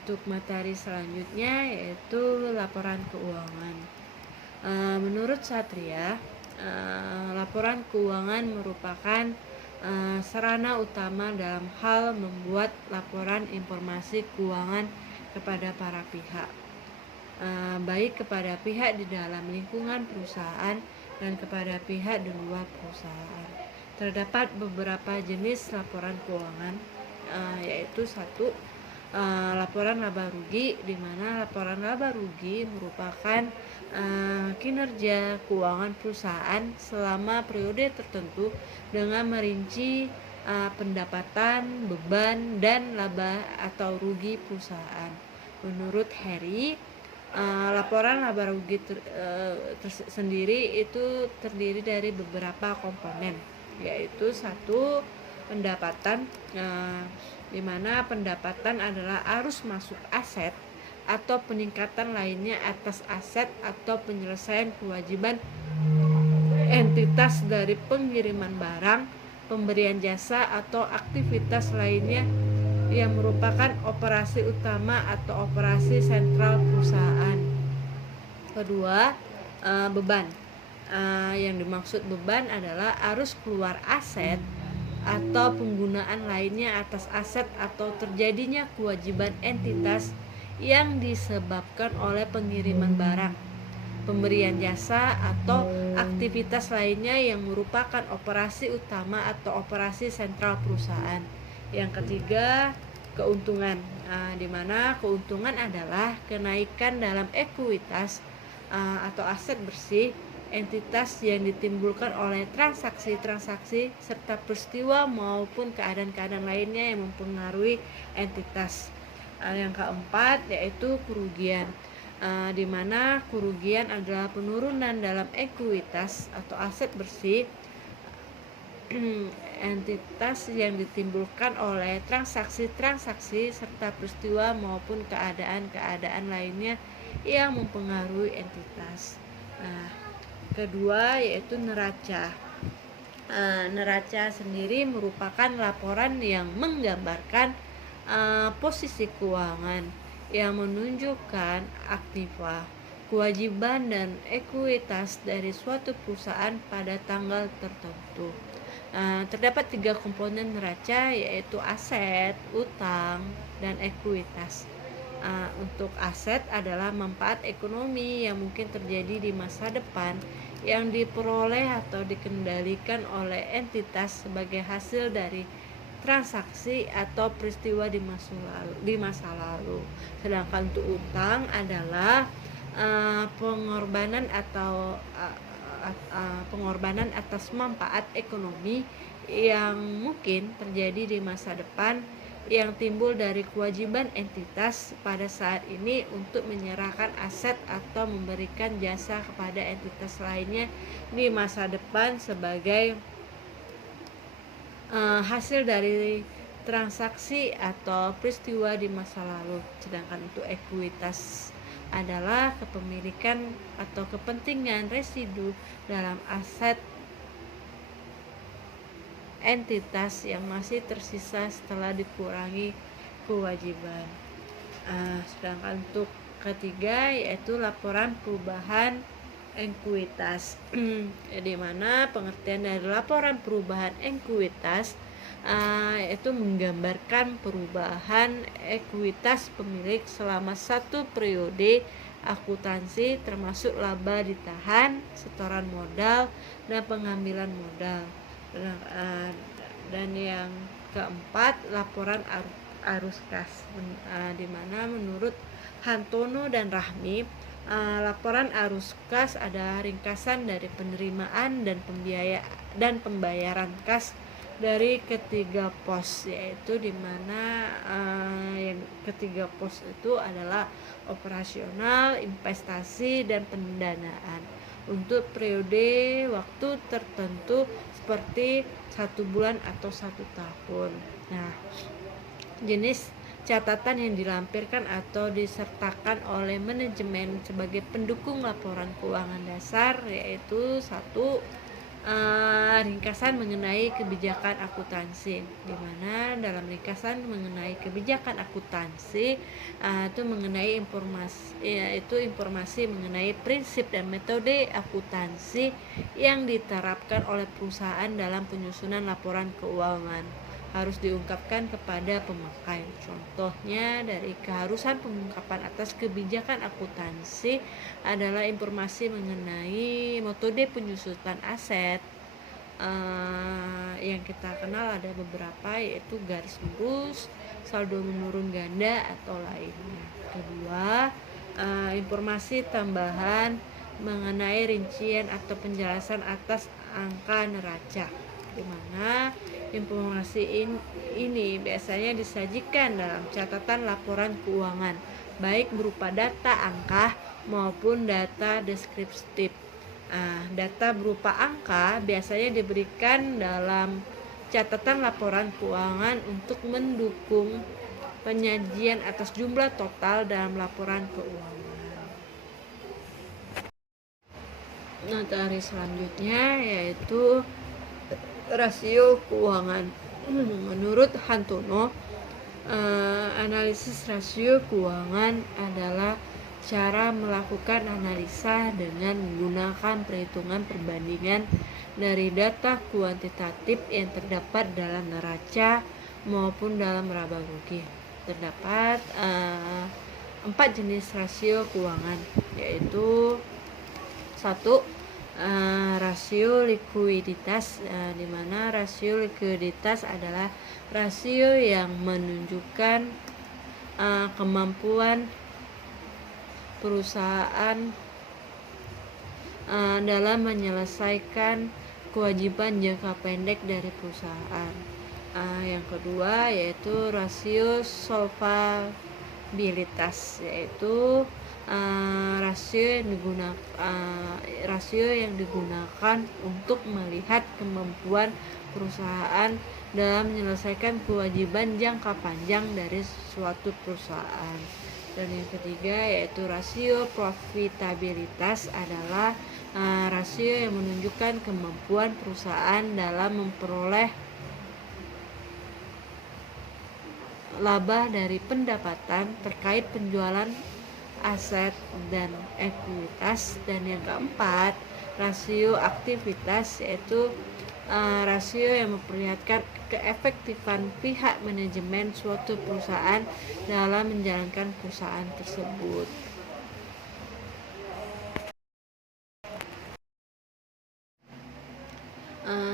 untuk materi selanjutnya yaitu laporan keuangan. Menurut Satria, laporan keuangan merupakan sarana utama dalam hal membuat laporan informasi keuangan kepada para pihak, baik kepada pihak di dalam lingkungan perusahaan dan kepada pihak di luar perusahaan. Terdapat beberapa jenis laporan keuangan, yaitu satu, laporan laba rugi, di mana laporan laba rugi merupakan kinerja keuangan perusahaan selama periode tertentu dengan merinci pendapatan, beban, dan laba atau rugi perusahaan. Menurut Harry, laporan laba rugi sendiri itu terdiri dari beberapa komponen, yaitu satu, pendapatan, di mana pendapatan adalah arus masuk aset atau peningkatan lainnya atas aset atau penyelesaian kewajiban entitas dari pengiriman barang, pemberian jasa atau aktivitas lainnya yang merupakan operasi utama atau operasi sentral perusahaan. Kedua, beban. Yang dimaksud beban adalah arus keluar aset atau penggunaan lainnya atas aset atau terjadinya kewajiban entitas yang disebabkan oleh pengiriman barang, pemberian jasa atau aktivitas lainnya yang merupakan operasi utama atau operasi sentral perusahaan. Yang ketiga, keuntungan, di mana keuntungan adalah kenaikan dalam ekuitas atau aset bersih entitas yang ditimbulkan oleh transaksi-transaksi serta peristiwa maupun keadaan-keadaan lainnya yang mempengaruhi entitas. Yang keempat yaitu kerugian, di mana kerugian adalah penurunan dalam ekuitas atau aset bersih entitas yang ditimbulkan oleh transaksi-transaksi serta peristiwa maupun keadaan-keadaan lainnya yang mempengaruhi entitas. Kedua yaitu neraca. Neraca sendiri merupakan laporan yang menggambarkan posisi keuangan yang menunjukkan aktiva, kewajiban dan ekuitas dari suatu perusahaan pada tanggal tertentu. Terdapat 3 komponen neraca, yaitu aset, utang, dan ekuitas. Untuk aset adalah manfaat ekonomi yang mungkin terjadi di masa depan yang diperoleh atau dikendalikan oleh entitas sebagai hasil dari transaksi atau peristiwa di masa lalu. Sedangkan untuk utang adalah pengorbanan atas manfaat ekonomi yang mungkin terjadi di masa depan yang timbul dari kewajiban entitas pada saat ini untuk menyerahkan aset atau memberikan jasa kepada entitas lainnya di masa depan sebagai hasil dari transaksi atau peristiwa di masa lalu. Sedangkan untuk ekuitas adalah kepemilikan atau kepentingan residu dalam aset entitas yang masih tersisa setelah dikurangi kewajiban. Sedangkan untuk ketiga yaitu laporan perubahan ekuitas, di mana pengertian dari laporan perubahan ekuitas yaitu menggambarkan perubahan ekuitas pemilik selama satu periode akuntansi termasuk laba ditahan, setoran modal, dan pengambilan modal. Dan yang keempat laporan arus kas, di mana menurut Hantono dan Rahmi, laporan arus kas adalah ringkasan dari penerimaan dan pembayaran kas dari ketiga pos, yaitu di mana yang ketiga pos itu adalah operasional, investasi, dan pendanaan untuk periode waktu tertentu seperti 1 bulan atau 1 tahun. Jenis catatan yang dilampirkan atau disertakan oleh manajemen sebagai pendukung laporan keuangan dasar yaitu 1. ringkasan mengenai kebijakan akuntansi, di mana dalam ringkasan mengenai kebijakan akuntansi itu mengenai informasi, yaitu informasi mengenai prinsip dan metode akuntansi yang diterapkan oleh perusahaan dalam penyusunan laporan keuangan harus diungkapkan kepada pemakai. Contohnya dari keharusan pengungkapan atas kebijakan akuntansi adalah informasi mengenai metode penyusutan aset. Yang kita kenal ada beberapa, yaitu garis lurus, saldo menurun ganda atau lainnya. Kedua, informasi tambahan mengenai rincian atau penjelasan atas angka neraca, di mana informasi ini biasanya disajikan dalam catatan laporan keuangan, baik berupa data angka maupun data deskriptif. Data berupa angka biasanya diberikan dalam catatan laporan keuangan untuk mendukung penyajian atas jumlah total dalam laporan keuangan. Nah, dari selanjutnya yaitu rasio keuangan. Menurut Hantono, analisis rasio keuangan adalah cara melakukan analisa dengan menggunakan perhitungan perbandingan dari data kuantitatif yang terdapat dalam neraca maupun dalam laba rugi. Terdapat 4 jenis rasio keuangan, yaitu 1. Rasio likuiditas, di mana rasio likuiditas adalah rasio yang menunjukkan kemampuan perusahaan dalam menyelesaikan kewajiban jangka pendek dari perusahaan. Yang kedua yaitu rasio solvabilitas, yaitu rasio yang digunakan untuk melihat kemampuan perusahaan dalam menyelesaikan kewajiban jangka panjang dari suatu perusahaan. Dan yang ketiga yaitu rasio profitabilitas, adalah rasio yang menunjukkan kemampuan perusahaan dalam memperoleh laba dari pendapatan terkait penjualan aset dan ekuitas. Dan yang keempat, rasio aktivitas, yaitu rasio yang memperlihatkan keefektifan pihak manajemen suatu perusahaan dalam menjalankan perusahaan tersebut.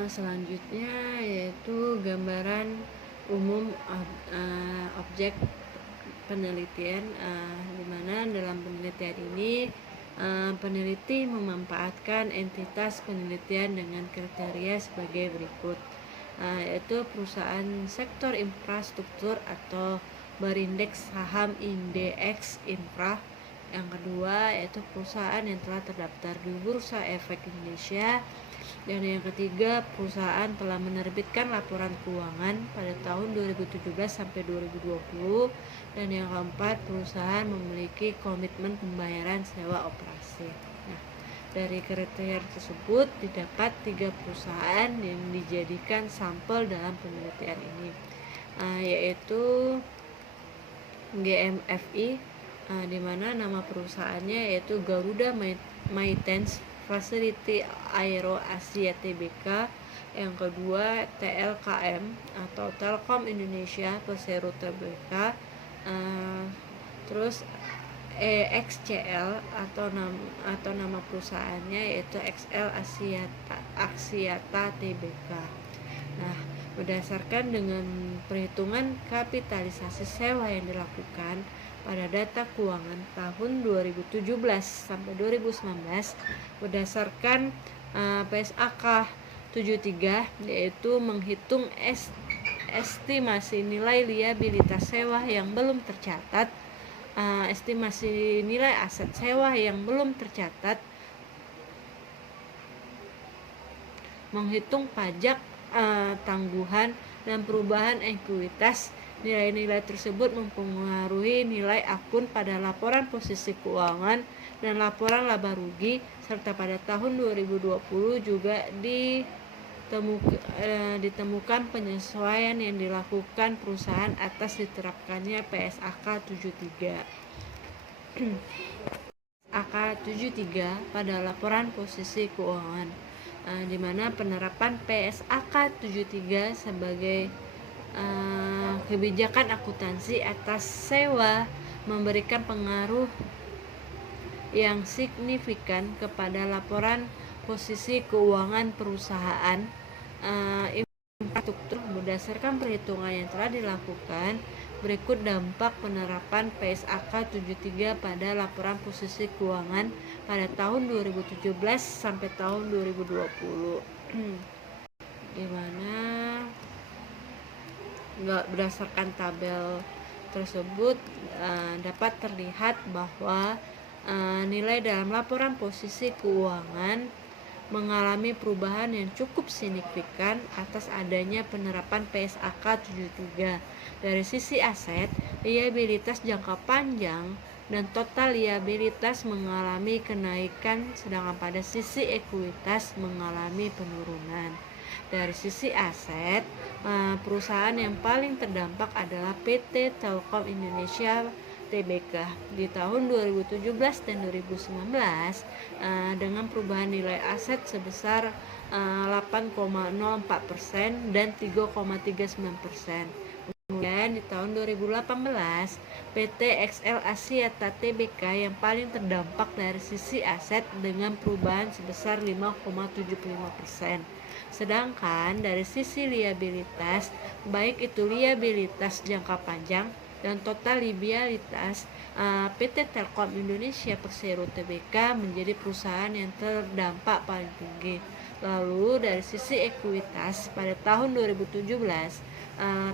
Selanjutnya yaitu gambaran umum objek penelitian, di mana dalam penelitian ini peneliti memanfaatkan entitas penelitian dengan kriteria sebagai berikut, yaitu perusahaan sektor infrastruktur atau berindeks saham indeks infra. Yang kedua yaitu perusahaan yang telah terdaftar di Bursa Efek Indonesia. Dan yang ketiga, perusahaan telah menerbitkan laporan keuangan pada tahun 2017 sampai 2020. Dan yang keempat, perusahaan memiliki komitmen pembayaran sewa operasi. Nah, dari kriteria tersebut didapat 3 perusahaan yang dijadikan sampel dalam penelitian ini, yaitu GMFI, di mana nama perusahaannya yaitu Garuda Maintenance Facility Aero Asia Tbk. Yang kedua TLKM atau Telkom Indonesia Persero Tbk. Terus XCL atau nama perusahaannya yaitu XL Axiata Tbk. Nah, berdasarkan dengan perhitungan kapitalisasi sewa yang dilakukan pada data keuangan tahun 2017 sampai 2019 berdasarkan PSAK 73, yaitu menghitung estimasi nilai liabilitas sewa yang belum tercatat, estimasi nilai aset sewa yang belum tercatat, menghitung pajak, tangguhan dan perubahan ekuitas Nilai-nilai tersebut mempengaruhi nilai akun pada laporan posisi keuangan dan laporan laba rugi, serta pada tahun 2020 juga ditemukan penyesuaian yang dilakukan perusahaan atas diterapkannya PSAK 73. AK 73 pada laporan posisi keuangan, di mana penerapan PSAK 73 sebagai kebijakan akuntansi atas sewa memberikan pengaruh yang signifikan kepada laporan posisi keuangan perusahaan. Infrastruktur berdasarkan perhitungan yang telah dilakukan, berikut dampak penerapan PSAK 73 pada laporan posisi keuangan pada tahun 2017 sampai tahun 2020. Di mana berdasarkan tabel tersebut dapat terlihat bahwa nilai dalam laporan posisi keuangan mengalami perubahan yang cukup signifikan atas adanya penerapan PSAK 73. Dari sisi aset, liabilitas jangka panjang dan total liabilitas mengalami kenaikan, sedangkan pada sisi ekuitas mengalami penurunan. Dari sisi aset, perusahaan yang paling terdampak adalah PT Telkom Indonesia Tbk di tahun 2017 dan 2019 dengan perubahan nilai aset sebesar 8,04% dan 3,39%. Kemudian di tahun 2018 PT XL Axiata Tbk yang paling terdampak dari sisi aset dengan perubahan sebesar 5,75%. Sedangkan dari sisi liabilitas, baik itu liabilitas jangka panjang dan total liabilitas, PT Telkom Indonesia Persero Tbk menjadi perusahaan yang terdampak paling tinggi. Lalu dari sisi ekuitas, pada tahun 2017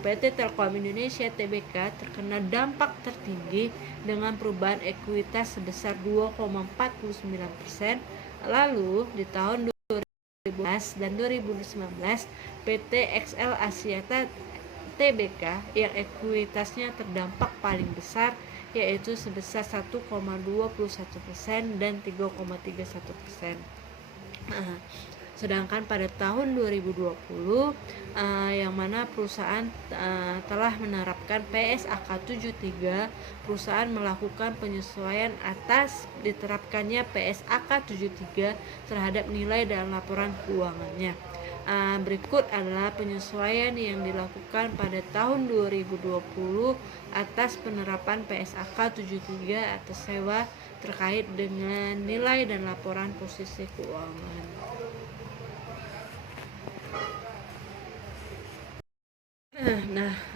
PT Telkom Indonesia Tbk terkena dampak tertinggi dengan perubahan ekuitas sebesar 2,49%. Lalu di tahun 2017 dan 2019 PT XL Axiata Tbk yang ekuitasnya terdampak paling besar, yaitu sebesar 1,21% dan 3,31%. Sedangkan pada tahun 2020 yang mana perusahaan telah menerapkan PSAK 73, perusahaan melakukan penyesuaian atas diterapkannya PSAK 73 terhadap nilai dalam laporan keuangannya. Berikut adalah penyesuaian yang dilakukan pada tahun 2020 atas penerapan PSAK 73 atas sewa terkait dengan nilai dan laporan posisi keuangan.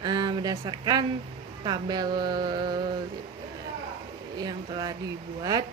Berdasarkan tabel yang telah dibuat,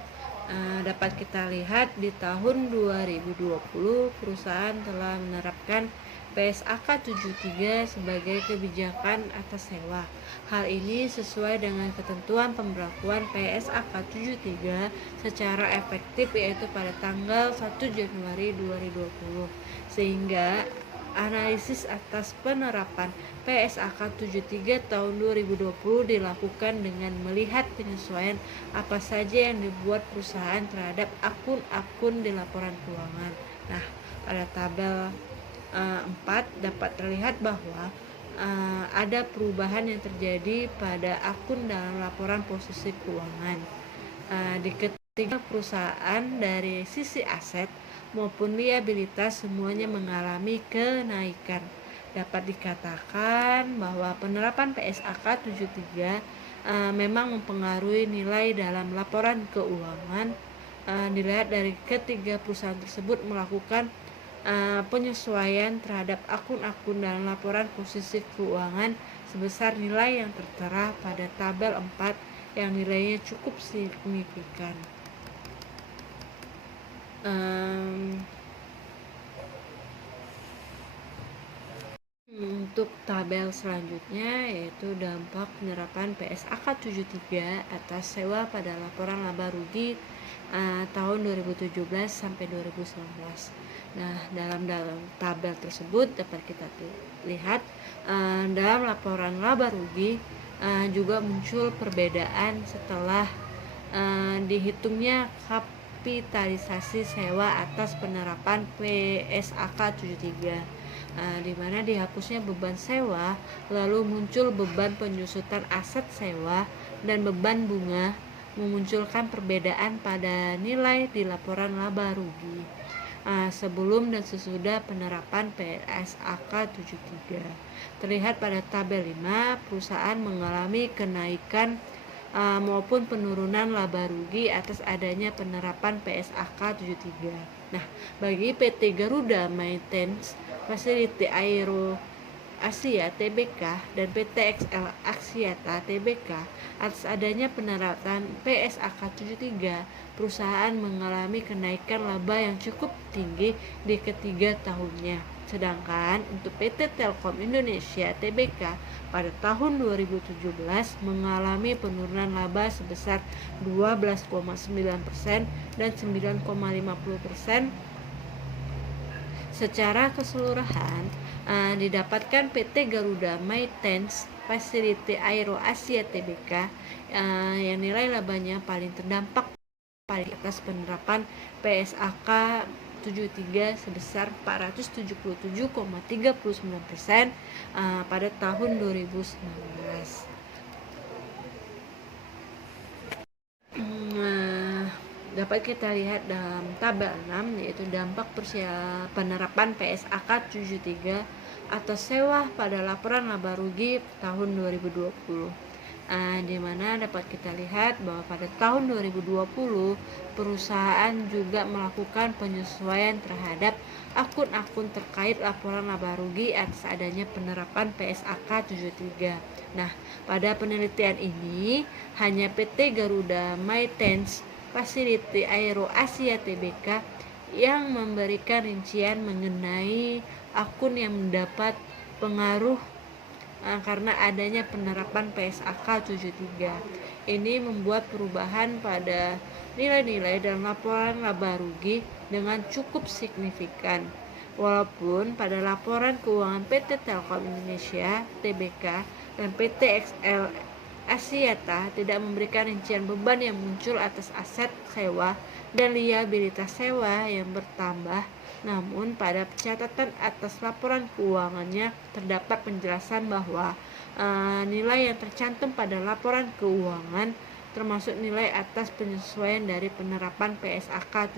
dapat kita lihat di tahun 2020 perusahaan telah menerapkan PSAK 73 sebagai kebijakan atas sewa. Hal ini sesuai dengan ketentuan pemberlakuan PSAK 73 secara efektif, yaitu pada tanggal 1 Januari 2020. Sehingga analisis atas penerapan PSAK 73 tahun 2020 dilakukan dengan melihat penyesuaian apa saja yang dibuat perusahaan terhadap akun-akun di laporan keuangan. Nah, pada tabel 4 dapat terlihat bahwa ada perubahan yang terjadi pada akun dalam laporan posisi keuangan. Di ketiga perusahaan dari sisi aset maupun liabilitas semuanya mengalami kenaikan. Dapat dikatakan bahwa penerapan PSAK 73 memang mempengaruhi nilai dalam laporan keuangan. Dilihat dari ketiga perusahaan tersebut melakukan penyesuaian terhadap akun-akun dalam laporan posisi keuangan sebesar nilai yang tertera pada tabel 4 yang nilainya cukup signifikan. Untuk tabel selanjutnya yaitu dampak penerapan PSAK 73 atas sewa pada laporan laba rugi tahun 2017 sampai 2019. Nah, dalam tabel tersebut dapat kita lihat dalam laporan laba rugi juga muncul perbedaan setelah dihitungnya kapitalisasi sewa atas penerapan PSAK 73, di mana dihapusnya beban sewa, lalu muncul beban penyusutan aset sewa dan beban bunga, memunculkan perbedaan pada nilai di laporan laba rugi sebelum dan sesudah penerapan PSAK 73. Terlihat pada tabel 5, perusahaan mengalami kenaikan maupun penurunan laba rugi atas adanya penerapan PSAK 73. Nah, bagi PT Garuda Maintenance Facility Aero Asia Tbk dan PT XL Axiata Tbk, atas adanya penerapan PSAK 73, perusahaan mengalami kenaikan laba yang cukup tinggi di ketiga tahunnya. Sedangkan untuk PT Telkom Indonesia Tbk pada tahun 2017 mengalami penurunan laba sebesar 12,9% dan 9,50%. Secara keseluruhan didapatkan PT Garuda Maintenance Facility Aero Asia Tbk yang nilai labanya paling terdampak paling atas penerapan PSAK 73 sebesar 477,39% pada tahun 2019. Dapat kita lihat dalam tabel 6, yaitu dampak penerapan PSAK 73 atau sewa pada laporan laba rugi tahun 2020. Di mana dapat kita lihat bahwa pada tahun 2020 perusahaan juga melakukan penyesuaian terhadap akun-akun terkait laporan laba rugi atas adanya penerapan PSAK 73. Nah, pada penelitian ini hanya PT Garuda Maintenance Facility Aero Asia Tbk yang memberikan rincian mengenai akun yang mendapat pengaruh karena adanya penerapan PSAK 73. Ini membuat perubahan pada nilai-nilai dalam laporan laba rugi dengan cukup signifikan. Walaupun pada laporan keuangan PT Telkom Indonesia Tbk dan PT XL Axiata tidak memberikan rincian beban yang muncul atas aset sewa dan liabilitas sewa yang bertambah. Namun pada catatan atas laporan keuangannya terdapat penjelasan bahwa nilai yang tercantum pada laporan keuangan termasuk nilai atas penyesuaian dari penerapan PSAK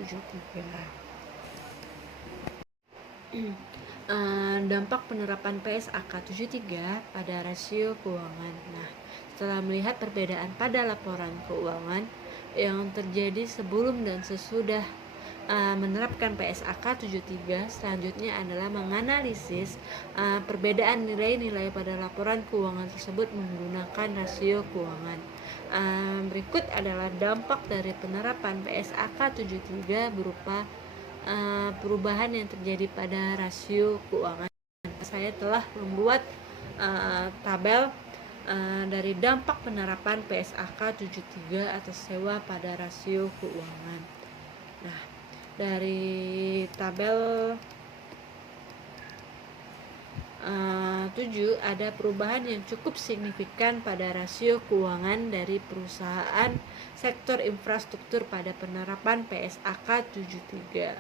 73. Dampak penerapan PSAK 73 pada rasio keuangan. Nah, setelah melihat perbedaan pada laporan keuangan yang terjadi sebelum dan sesudah menerapkan PSAK 73, selanjutnya adalah menganalisis perbedaan nilai-nilai pada laporan keuangan tersebut menggunakan rasio keuangan. Berikut adalah dampak dari penerapan PSAK 73 berupa perubahan yang terjadi pada rasio keuangan. Saya telah membuat tabel dari dampak penerapan PSAK 73 atas sewa pada rasio keuangan. Nah, dari tabel 7 ada perubahan yang cukup signifikan pada rasio keuangan dari perusahaan sektor infrastruktur pada penerapan PSAK 73,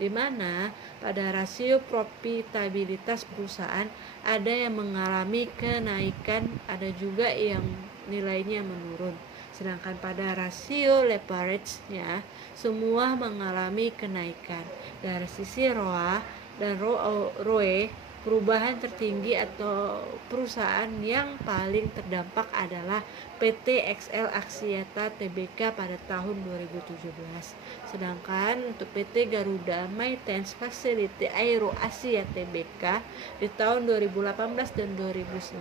di mana pada rasio profitabilitas perusahaan ada yang mengalami kenaikan, ada juga yang nilainya menurun. Sedangkan pada rasio leverage-nya semua mengalami kenaikan. Dari sisi ROA dan ROE, perubahan tertinggi atau perusahaan yang paling terdampak adalah PT XL Axiata Tbk pada tahun 2017. Sedangkan untuk PT Garuda Maintenance Facility Aero Asia Tbk di tahun 2018 dan 2019.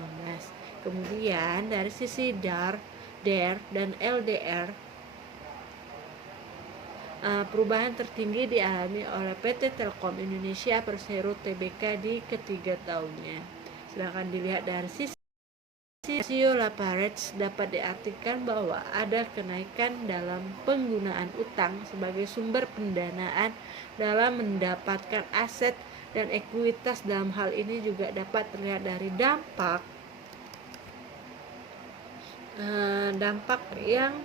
Kemudian dari sisi DAR dan LDR, perubahan tertinggi dialami oleh PT Telkom Indonesia Persero Tbk di ketiga tahunnya. Sedangkan dilihat dari sisi Rasio leverage dapat diartikan bahwa ada kenaikan dalam penggunaan utang sebagai sumber pendanaan dalam mendapatkan aset, dan ekuitas dalam hal ini juga dapat terlihat dari dampak yang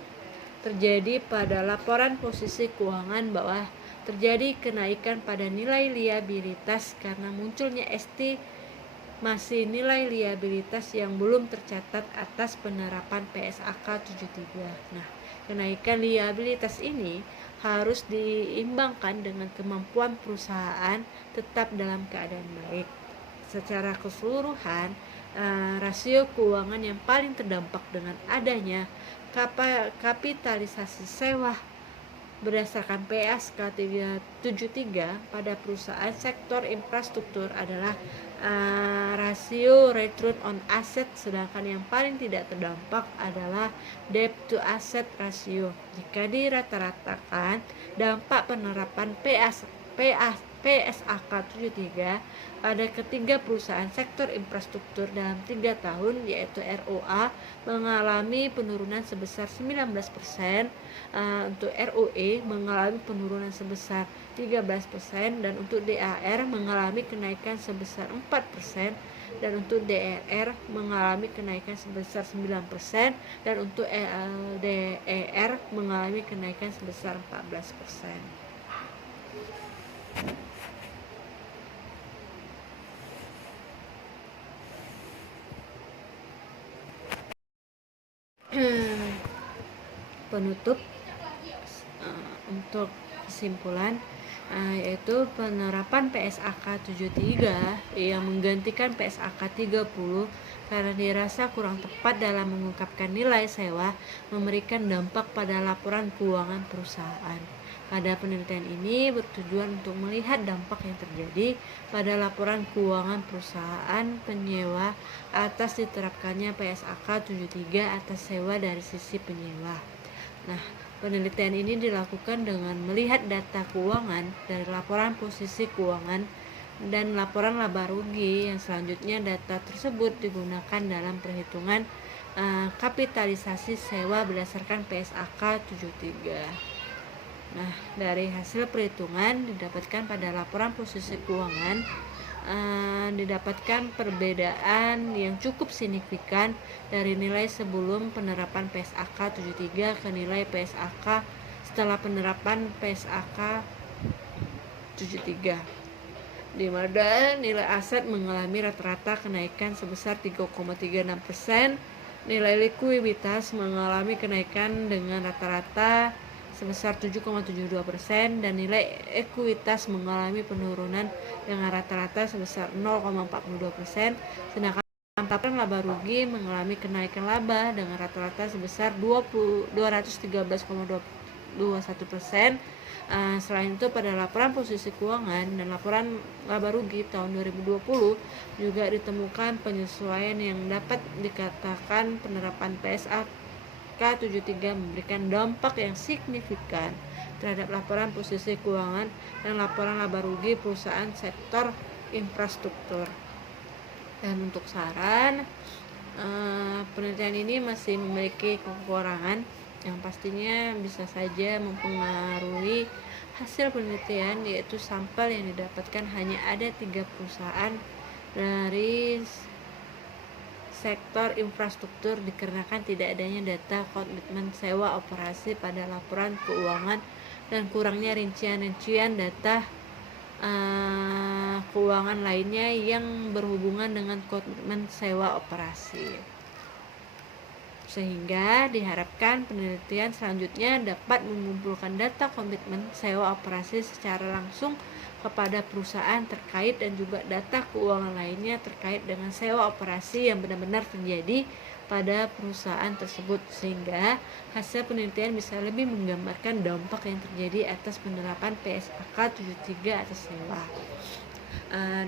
terjadi pada laporan posisi keuangan bahwa terjadi kenaikan pada nilai liabilitas karena munculnya estimasi nilai liabilitas yang belum tercatat atas penerapan PSAK 73. Nah, kenaikan liabilitas ini harus diimbangkan dengan kemampuan perusahaan tetap dalam keadaan baik. Secara keseluruhan, rasio keuangan yang paling terdampak dengan adanya kapitalisasi sewa berdasarkan PSK 73 pada perusahaan sektor infrastruktur adalah rasio return on asset, sedangkan yang paling tidak terdampak adalah debt to asset ratio. Jika dirata-ratakan, dampak penerapan PSAK 73 pada ketiga perusahaan sektor infrastruktur dalam 3 tahun, yaitu ROA mengalami penurunan sebesar 19%, untuk ROE mengalami penurunan sebesar 13%, dan untuk DAR mengalami kenaikan sebesar 4%, dan untuk DER mengalami kenaikan sebesar 9%, dan untuk DER mengalami kenaikan sebesar 14%. Penutup untuk kesimpulan, yaitu penerapan PSAK 73 yang menggantikan PSAK 30 karena dirasa kurang tepat dalam mengungkapkan nilai sewa memberikan dampak pada laporan keuangan perusahaan. Pada penelitian ini bertujuan untuk melihat dampak yang terjadi pada laporan keuangan perusahaan penyewa atas diterapkannya PSAK 73 atas sewa dari sisi penyewa. Nah, penelitian ini dilakukan dengan melihat data keuangan dari laporan posisi keuangan dan laporan laba rugi, yang selanjutnya data tersebut digunakan dalam perhitungan kapitalisasi sewa berdasarkan PSAK 73. Nah, dari hasil perhitungan didapatkan pada laporan posisi keuangan didapatkan perbedaan yang cukup signifikan dari nilai sebelum penerapan PSAK 73 ke nilai PSAK setelah penerapan PSAK 73, di mana nilai aset mengalami rata-rata kenaikan sebesar 3,36%, nilai likuiditas mengalami kenaikan dengan rata-rata sebesar 7,72%, dan nilai ekuitas mengalami penurunan dengan rata-rata sebesar 0,42%, sedangkan laporan laba rugi mengalami kenaikan laba dengan rata-rata sebesar 213,21%. Selain itu, pada laporan posisi keuangan dan laporan laba rugi tahun 2020 juga ditemukan penyesuaian yang dapat dikatakan penerapan PSAK 73 memberikan dampak yang signifikan terhadap laporan posisi keuangan dan laporan laba rugi perusahaan sektor infrastruktur. Dan untuk saran, penelitian ini masih memiliki kekurangan yang pastinya bisa saja mempengaruhi hasil penelitian, yaitu sampel yang didapatkan hanya ada 3 perusahaan dari sektor infrastruktur dikarenakan tidak adanya data komitmen sewa operasi pada laporan keuangan dan kurangnya rincian data keuangan lainnya yang berhubungan dengan komitmen sewa operasi. Sehingga diharapkan penelitian selanjutnya dapat mengumpulkan data komitmen sewa operasi secara langsung kepada perusahaan terkait dan juga data keuangan lainnya terkait dengan sewa operasi yang benar-benar terjadi pada perusahaan tersebut, sehingga hasil penelitian bisa lebih menggambarkan dampak yang terjadi atas penerapan PSAK 73 atas sewa.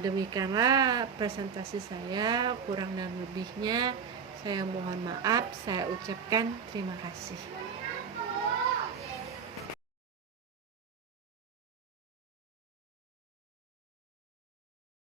Demikianlah presentasi saya, kurang dan lebihnya saya mohon maaf, saya ucapkan terima kasih.